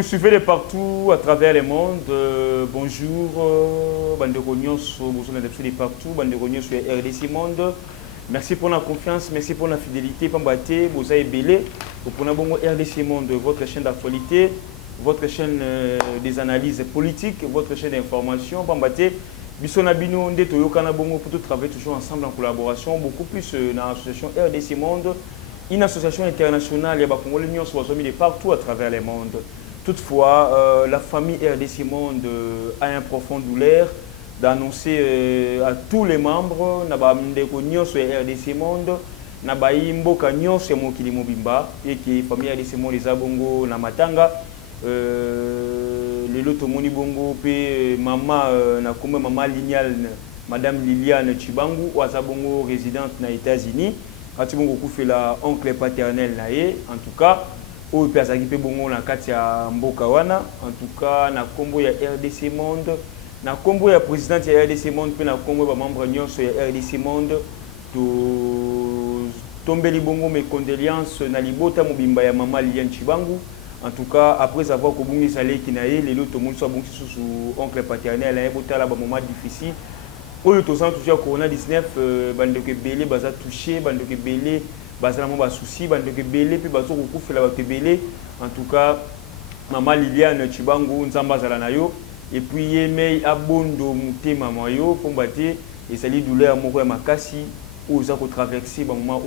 nous suivez de partout à travers le monde. Bonjour, bande de Rognos, de partout, bande de Rognos sur RDC Monde. Merci pour la confiance, merci pour la fidélité. Pambaté, vous avez belé. Pour RDC Monde, votre chaîne d'actualité, votre chaîne des analyses politiques, votre chaîne d'information. Pambaté, Bissonabino, Ndetoyo Kanabongo, pour tout travailler toujours ensemble en collaboration, beaucoup plus dans l'association RDC Monde, une association internationale, il y a de partout à travers le monde. Toutefois, la famille RDC Monde a un profond douleur d'annoncer à tous les membres sur RDC Monde, Mboka Nyos et Mokili Mobimba, et qui famille RDC Monde les Abongo Namatanga, les loto Moni Bongo, maman maman lignale, Madame Liliane Chibangu, ou Azabongo résidente aux États-Unis, Atibongo fait la oncle paternel naé, en tout cas. Ou Piazaki Bongo na Katia Mboka wana, en tout cas na combo ya RDC Monde, na combo ya président ya RDC Monde, puis na combo ya membre nyonso ya RDC Monde, to tombeli bongo mes condoléances na libota mobimba ya maman Liliane Chibangu. En tout cas, après avoir kobungi salé kinaye, les autres monde soit bon sous oncle paternel, la bota la moment difficile. Pour le temps toujours corona 19 bande que belé baza touché, bande que belé bazalamo ba souci bande que belé puis bazo kokufela ba belé. En tout cas, maman Liliane Chibangu nzamba zala nayo et puis yemei abondo mutema moyo pour bater et sali douleur moko ya makasi ou za ko traverser ba moment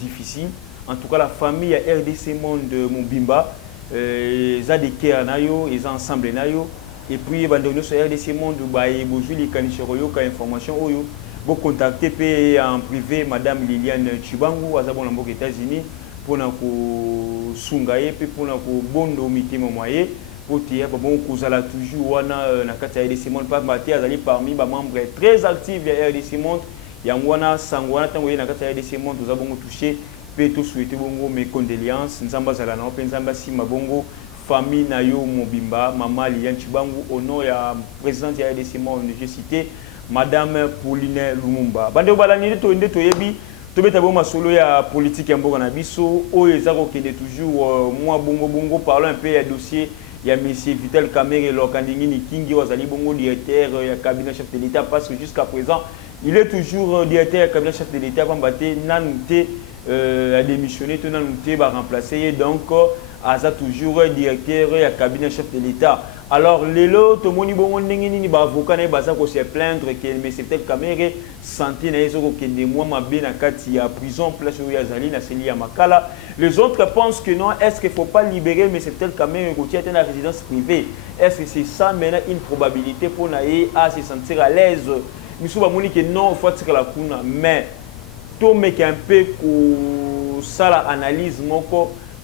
difficile. En tout cas, la famille à RDC Monde Mobimba za de cœur nayo et za ensemble nayo. Et puis, sur RDC Monde, il information vous contacter en privé Madame Liliane Chibangu, aux États-Unis, pour nous sungaye, pour nous bondo mité moyen, pour dire bon, vous allez toujours na kata RDC Monde, pas maté, parmi les membres très actifs de RDC Monde, Yangwana Sangwana, tangoye na kata RDC Monde, nous avons touché, peut tout souhaiter bongo mes condoléances, Nzamba Zalana, Nzamba Sima Bongo. Famille Nayo Mobimba, Maman Liliane Chibangu, au nom de la présidente de RDC Monde, j'ai cité Madame Pauline Lumumba. Bande balani to inde to yebi to beta bo masolo ya politique mboka na biso o ezako kende toujours moi bongo parlons un peu ya dossier ya monsieur Vital Kamerhe Lokandingi ni Kingi wazali bongo directeur ya cabinet chef de l'État parce que jusqu'à présent il est toujours directeur du cabinet chef de l'État Bambaté nanouté a démissionné tout nanouté va remplacer donc Aza toujours directeur et cabinet chef de l'État. Alors, les lots, tout le monde est avocat, il se plaindre que M. Vital Kamerhe santé des mois à prison, place où Yazali, à Makala. Les autres pensent que non, est-ce qu'il ne faut pas libérer M. Vital Kamerhe qui est dans la résidence privée? Est-ce que c'est ça maintenant une probabilité pour Naye à se sentir à l'aise? Nous sommes que non, il faut tirer la kuna, mais tout le un peu ça l'analyse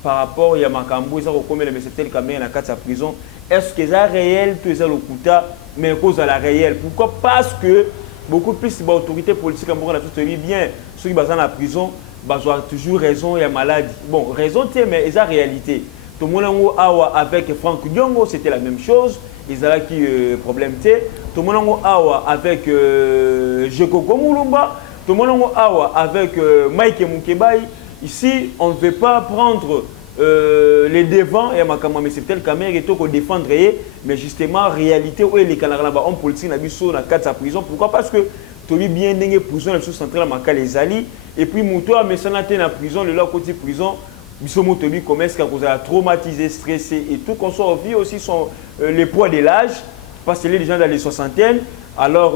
par rapport à Makambo, ils ont recommandé le M. Vital Kamerhe dans la prison. Est-ce que c'est réel, tout ça le coûta, mais cause à la réelle? Pourquoi? Parce que beaucoup plus d'autorités politiques en Burkina Faso bien, ceux qui sont dans la prison, ils ont toujours raison, il y a maladie. Bon, raison, mais c'est la réalité. Tout le monde avec Franck Diongo, c'était la même chose. Ils ont qui problème. Tout le monde avec Jeko Komulumba, tout le monde avec Mike Mukebai. Ici, on ne veut pas prendre les devants et ma caméra, mais c'est tel caméra et tout qu'on défendre, mais justement, réalité, où est les Canadiens, on politique, na biso, na 4 prison. Pourquoi? Parce que tu as bien des prisons, les sous-centrales, les alliés, et puis, Moutoua, mais ça n'a été en prison, le là, côté prison, biso motobi, comment est-ce qu'on a traumatisé, stressé, et tout, qu'on soit vie aussi, sont les poids de l'âge, parce que les gens dans les soixantaines, alors,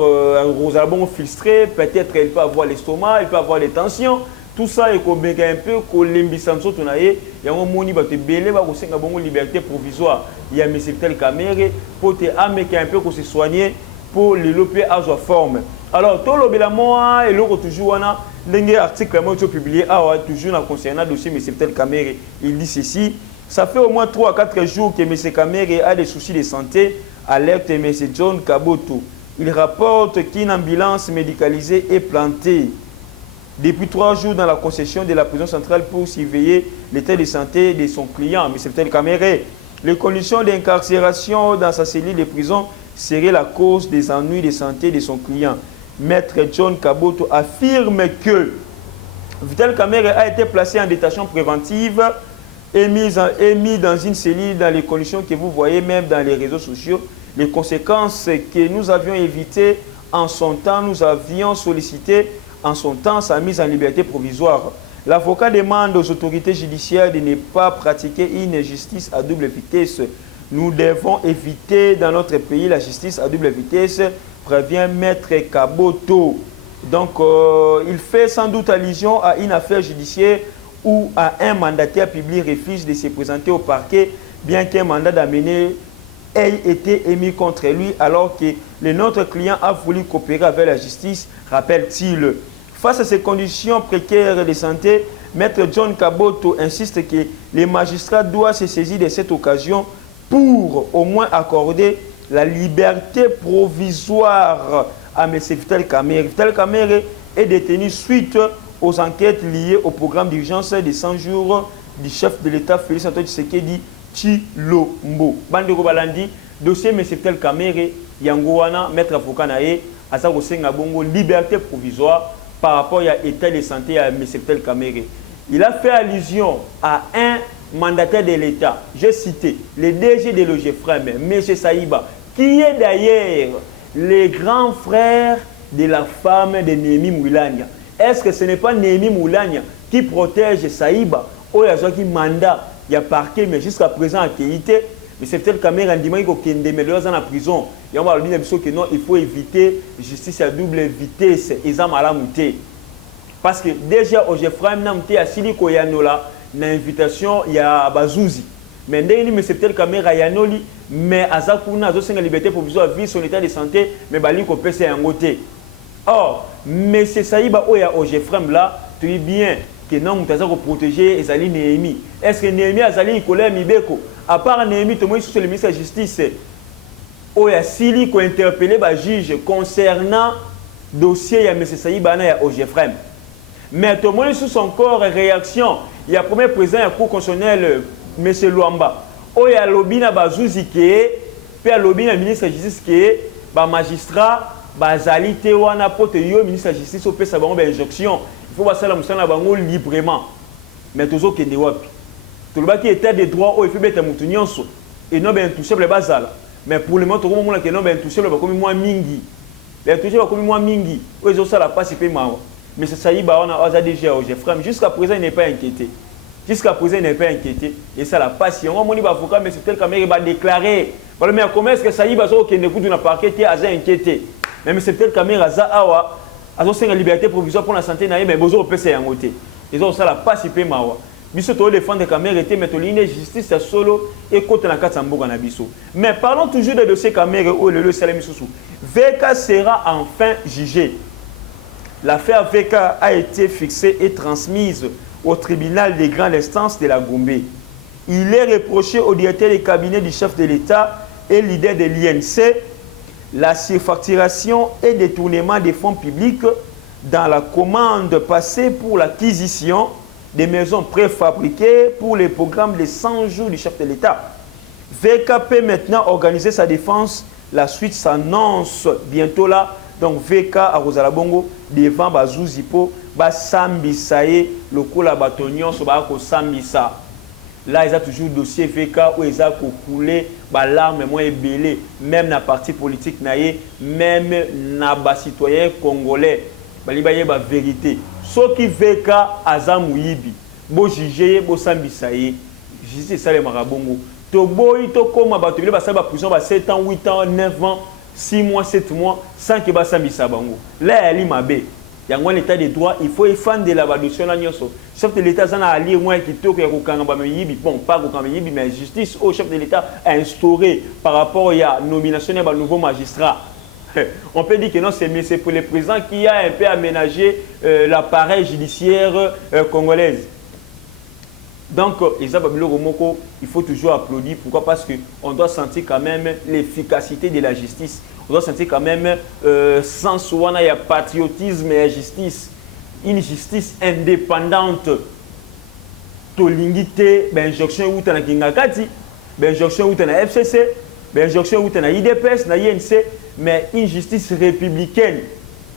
Rosalbon filtré, peut-être elle peut avoir l'estomac, elle peut avoir des tensions. Tout ça est comme un peu que l'imbisanso tonaye, il y a un moni ba te belé ba ko senga bongo liberté provisoire. Il y a M. Vital Kamerhe pour te amener un peu que se soigner pour le loper à sa forme. Alors tout le bilan et l'autre toujours on a l'engé article moi publié toujours concernant le dossier M. Vital Kamerhe. Il dit ceci, ça fait au moins 3 à 4 jours que M. Kamerhe a des soucis de santé, alerte M. John Kaboto. Il rapporte qu'une ambulance médicalisée est plantée depuis 3 jours dans la concession de la prison centrale pour surveiller l'état de santé de son client, M. Vital Kamerhe. Les conditions d'incarcération dans sa cellule de prison seraient la cause des ennuis de santé de son client. Maître John Kaboto affirme que Vital Kamerhe a été placé en détention préventive est mis dans une cellule dans les conditions que vous voyez même dans les réseaux sociaux. Les conséquences que nous avions évitées en son temps, nous avions sollicité en son temps sa mise en liberté provisoire. L'avocat demande aux autorités judiciaires de ne pas pratiquer une justice à double vitesse. Nous devons éviter dans notre pays la justice à double vitesse, prévient Maître Kaboto. Donc, il fait sans doute allusion à une affaire judiciaire où un mandataire public refuse de se présenter au parquet, bien qu'un mandat d'amener ait été émis contre lui, alors que notre client a voulu coopérer avec la justice, rappelle-t-il. Face à ces conditions précaires de santé, Maître John Kaboto insiste que les magistrats doivent se saisir de cette occasion pour au moins accorder la liberté provisoire à M. Vital Kamerhe. Vital Kamerhe est détenu suite aux enquêtes liées au programme d'urgence des 100 jours du chef de l'État Félix Antoine Tshisekedi Tshilombo. Bandeko balandi dossier M. Vital Kamerhe Yangowana maître avocat nae asa kosenga bongo liberté provisoire par rapport à l'état de santé à M. Vital Kamerhe. Il a fait allusion à un mandataire de l'État, j'ai cité le DG de l'OGEFREM, M. Saïba, qui est d'ailleurs le grand frère de la femme de Néhémie Moulania. Est-ce que ce n'est pas Néhémie Moulania qui protège Saïba ou il y a un mandat, il y a parquet, mais jusqu'à présent, il Vital Kamerhe a dit qu'il y a en prison. Il faut éviter justice à double vitesse. Parce que déjà, au GFRAM, il y a Siliko Yanola, une invitation, il y a Bazouzi. Mais il y a Vital Kamerhe Yanoli, mais Azakuna, a la liberté provisoire, vivre son état de santé, mais il faut passer un côté. Or, M. Saïba, au GFRAM là, tu dis bien que non, tu as protéger Ezali Néhémie. Est-ce que Néhémie Azali Nicolas Mibeko, à part Néhémie, tu as sur le ministère de la Justice, où il y a Sili qui a interpellé le juge concernant le dossier de M. Saïba au GFRAM. Mais tout le monde sous son corps réaction. Il y a le premier président de la Cour constitutionnelle, M. Luamba. Où il y a Lobina Bazouzi qui est, puis il y a Lobina ministre de la Justice qui est, magistrat, Bazali Tewana, pour le ministre de la Justice, au PSA, une injonction. Il faut passer la moussana librement. Mais toujours qu'il y a tout le monde qui était des droits, il faut mettre un et non bien intouchable bazal. Mais pour le moment, tout le monde qui est non bien intouchable, comme moi mingi. Intouchable comme moi mingi. Oui, ils ont ça la passe, c'est pas mais c'est ça, il y a déjà au GFRAM. Jusqu'à présent, il n'est pas inquiété. Jusqu'à présent, il n'est pas inquiété. Et ça la passe. On m'a dit avocat, mais c'est tel qu'il va déclarer. Mais comment est-ce que ça y va, qu'il ne coûte une parquet, il est inquiété. Mais c'est tel qu'il a la liberté provisoire pour la santé, mais il besoin de passer en côté. Ils ont ça la passe, il peut m'avoir. Biso to défendre Kamerhe était métholine justice solo et côté na katsamboga na biso. Mais parlons toujours de dossier Kamerhe où le salami sous. VK sera enfin jugé. L'affaire VK a été fixée et transmise au tribunal des grandes instances de la Gombe. Il est reproché au directeur du cabinet du chef de l'État et leader de l'INC la surfacturation et détournement des fonds publics dans la commande passée pour l'acquisition des maisons préfabriquées pour les programmes de 100 jours du chef de l'État. VK peut maintenant organiser sa défense. La suite s'annonce bientôt là. Donc VK à Rosalabongo devant Bazouzipo, Basambisaye, le Kola Batonion, Sobako Sambisa. Là, il y a toujours le dossier VK où ils ont coulé l'arme moins ébélée, même dans la partie politique, même dans les citoyens congolais. Il y a la vérité. Ce qui VK Azamouibi, bo jugé, bo Sambisaye, justice ça les marabongo. To boy to comme batuli ba saba prison ba 7 ans, 8 ans, 9 ans, 6 mois, 7 mois sans que ba Sambisa bango. Là, il m'a bé. Il y a un état de droit, il faut défendre de la validation là nyoso. Chef de l'État a allié moins qui toque kokanga meyibi, bon pas kokanga meyibi mais justice au chef de l'État a instauré par rapport à la nomination d'un nouveau magistrat. On peut dire que non, c'est pour le président qui a un peu aménagé l'appareil judiciaire congolaise. Donc, il faut toujours applaudir. Pourquoi? Parce qu'on doit sentir quand même l'efficacité de la justice. On doit sentir quand même, sans soi, il y a patriotisme et justice. Une justice indépendante. Tolingité, injonction ou dans la Kingakati, injonction ou dans la FCC, injonction ou dans la IDPS, dans la INC, mais une justice républicaine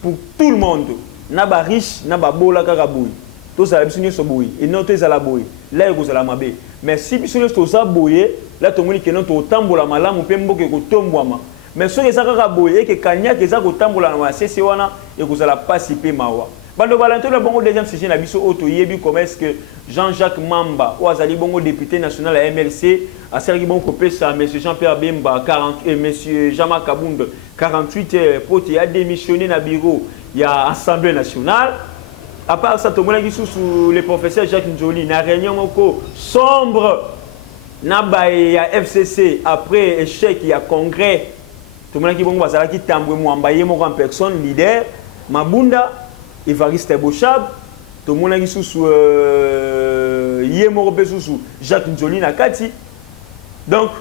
pour tout le monde. Naba riche, naba bola karaboui. tous ça biso nyonso boye et non tous la boye là il kozala mabe mais si biso nyonso toza boye là to moni que non to tambola malamu pe mboke ko tombwama mais soki eza kaka boye ke kanya ke za ko tambola na sese wana et kozala pasi pe mawa bando balanto le bongo deuxième session na biso auto yebi comment est-ce que Jean-Jacques Mamba ou azali bongo député national à MLC a sergi bon copé ça monsieur Jean-Pierre Bemba 40 et monsieur Jean-Marc Kabound 48 pote a démissionné na bureau il y a Assemblée nationale. À part ça, tout le monde sous le professeur Jacques Njoli, na réunion sombre, il y a FCC, après échec, il y a congrès. Tout le monde qui va qui tambour m'envoyer mon personne, leader, Mabunda, Évariste Bochab, tout le monde qui sous Jacques Njoli na Kati. Donc,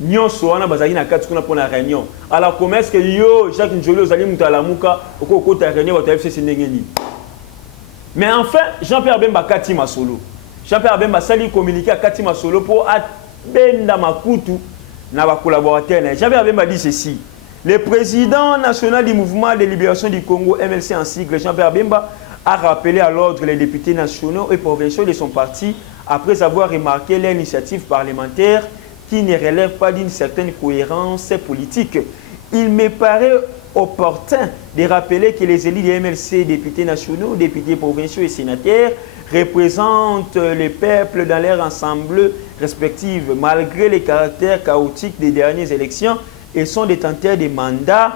nyonso wana bazali na kati kuna pona réunion. Alors comment est-ce que yo Jacques Njoli ozali mutalamuka okoko ta réunion wa FCC ndengeni. Mais enfin, Jean-Pierre Bemba Kati Masolo. Jean-Pierre Bemba sali communiqué à Kati Masolo pour benda makutu na ba collaborateur. Jean-Pierre Bemba dit ceci. Le président national du mouvement de libération du Congo MLC en sigle Jean-Pierre Bemba a rappelé à l'ordre les députés nationaux et provinciaux de son parti après avoir remarqué l'initiative parlementaire qui ne relève pas d'une certaine cohérence politique. Il me paraît opportun de rappeler que les élus des MLC, députés nationaux, députés provinciaux et sénateurs, représentent le peuple dans leur ensemble respectif, malgré les caractères chaotiques des dernières élections, et sont détenteurs des mandats,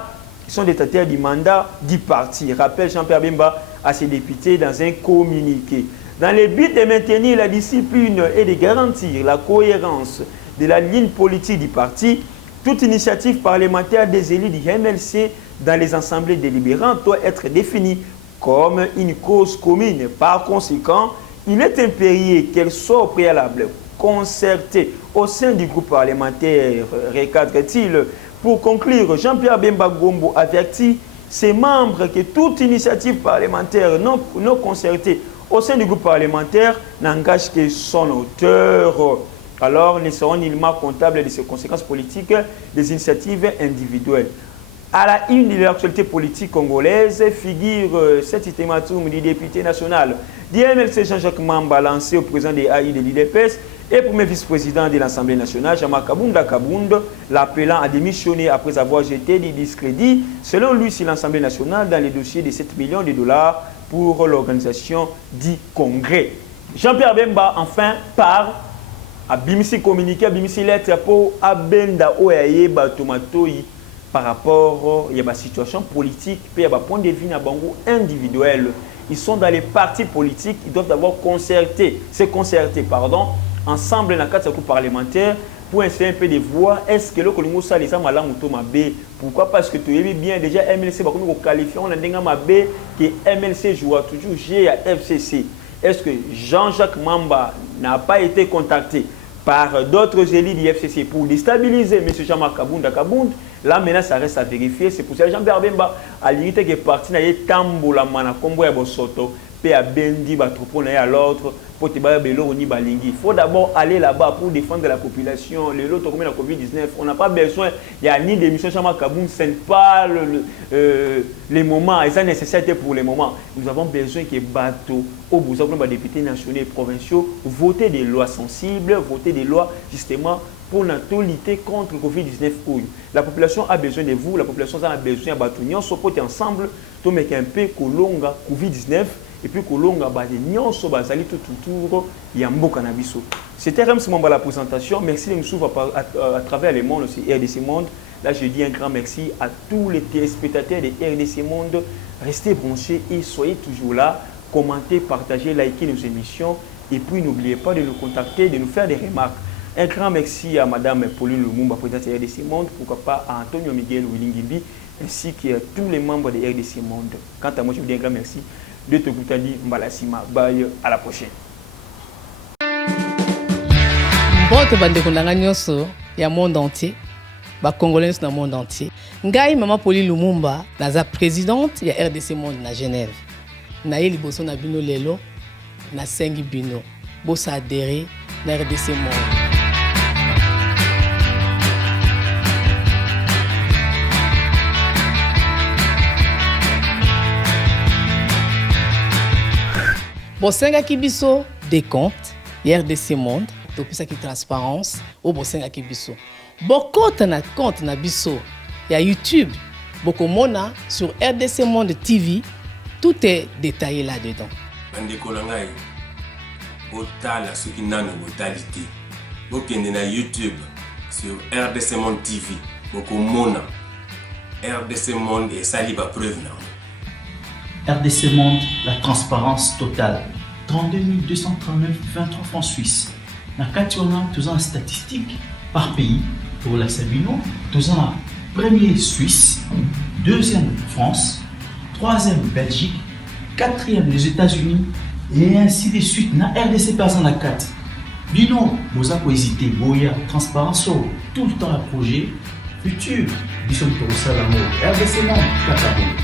du mandat du parti. Rappelle Jean-Pierre Bemba à ses députés dans un communiqué. Dans le but de maintenir la discipline et de garantir la cohérence de la ligne politique du parti, toute initiative parlementaire des élus du MLC dans les assemblées délibérantes doit être définie comme une cause commune. Par conséquent, il est impérieux qu'elle soit au préalable concertée au sein du groupe parlementaire, recadre-t-il. Pour conclure, Jean-Pierre Bemba Gombo avertit ses membres que toute initiative parlementaire non concertée au sein du groupe parlementaire n'engage que son auteur. Alors, ne seront nullement comptables de ses conséquences politiques des initiatives individuelles. À la une de l'actualité politique congolaise figure cet ultimatum du député national du MLC Jean-Jacques Mamba lancé au président des AI de l'IDPS et premier vice-président de l'Assemblée nationale, Jean-Marc Kabound, l'appelant à démissionner après avoir jeté des discrédits, selon lui, sur l'Assemblée nationale dans les dossiers de 7 millions de dollars pour l'organisation du Congrès. Jean-Pierre Bemba, enfin, part à Bimisi communiqué, à Bimisi lettre pour Abenda Oyaye Batomatoi par rapport à la situation politique et à point de vue individuel. Ils sont dans les partis politiques, ils doivent avoir ensemble dans le cadre parlementaire pour essayer un peu de voir est-ce que le Congo ça les a mal mabe. Pourquoi? Parce que tu es bien déjà MLC va nous qualifier on a denga mabe que MLC joue toujours G à FCC. Est-ce que Jean-Jacques Mamba n'a pas été contacté par d'autres élus du FCC pour déstabiliser M. Jean-Marc Kabound? Là, maintenant, ça reste à vérifier. C'est pour ça que Jean-Pierre Bemba a limité que parti n'a été tambola mana combo ya bosoto pe a bendi ba troupeau na à l'autre pour te ba belo ni balingi. Il faut d'abord aller là-bas pour défendre la population. Les autres comme la Covid-19, on n'a pas besoin il y a ni d'émission Jean-Marc Kabound, ce n'est pas les moments, et ça nécessaire pour les moments. Nous avons besoin que bateau au bout de députés nationaux et provinciaux voter des lois sensibles, voter des lois justement pour lutter contre le Covid-19. La population a besoin de vous, la population a besoin de battre. Se porter ensemble, tout mettre un peu Kolonga Covid-19 et puis Kolonga Badenion so bazali tout autour Yambo Cannabiso. C'était Rems Mamba la présentation. Merci de nous suivre à travers le monde aussi RDC Monde. Là, je dis un grand merci à tous les téléspectateurs de RDC Monde. Restez branchés et soyez toujours là. Commentez, partagez, likez nos émissions et puis n'oubliez pas de nous contacter, de nous faire des remarques. Un grand merci à Mme Pauline Lumumba, présidente de RDC Monde, pourquoi pas à Antonio Miguel Willingimbi, ainsi qu'à tous les membres de RDC Monde. Quant à moi, je vous dis un grand merci de te Goutani Mbalasima. Bye, à la prochaine. Bote bandeko nanga nyonso ya monde entier, ba congolais dans le monde entier. Ngai Maman Pauline Lumumba, naza présidente ya RDC Monde na Genève. Na ye liboso na bino lelo, na sengi bino. Bosa adhérer na RDC Monde. bosengaki biso des comptes ya RDC Monde topesaki transparence oyo bosengaki biso bokota na compte na biso ya YouTube bokomona sur RDC Monde TV tout est détaillé là-dedans. Bandeko na ngai botala soki nano botali te bokende na YouTube sur RDC Monde TV bokomona RDC Monde esali ba preuve na RDC Monde, la transparence totale. 32 239 23 francs suisses. Na Kationa, tous en statistiques par pays. Pour la Sabino, tous en premier Suisse, deuxième France, troisième Belgique, quatrième les États-Unis et ainsi de suite. Na RDC personne la 4. Bino, vous avez hésité, Boya, transparence, tout le temps à projet futur. Nous sommes pour ça l'amour. RDC Monde, Katabo.